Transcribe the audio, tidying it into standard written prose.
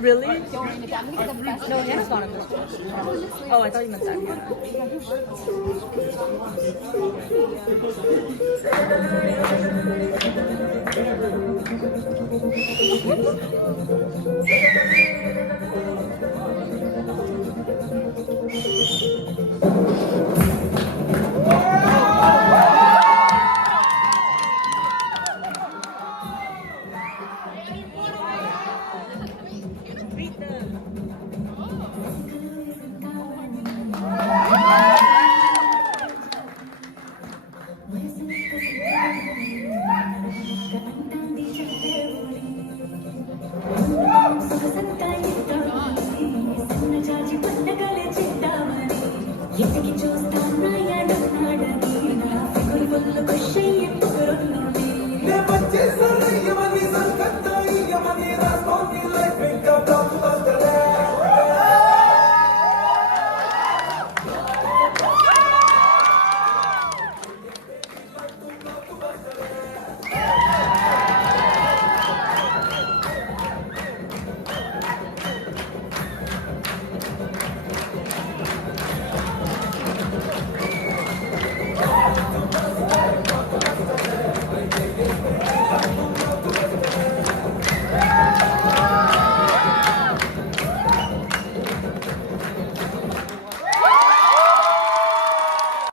Really? Don't even, I'm gonna get the best. No, Hannah's gone in this. Oh, I thought you meant that. Hannah.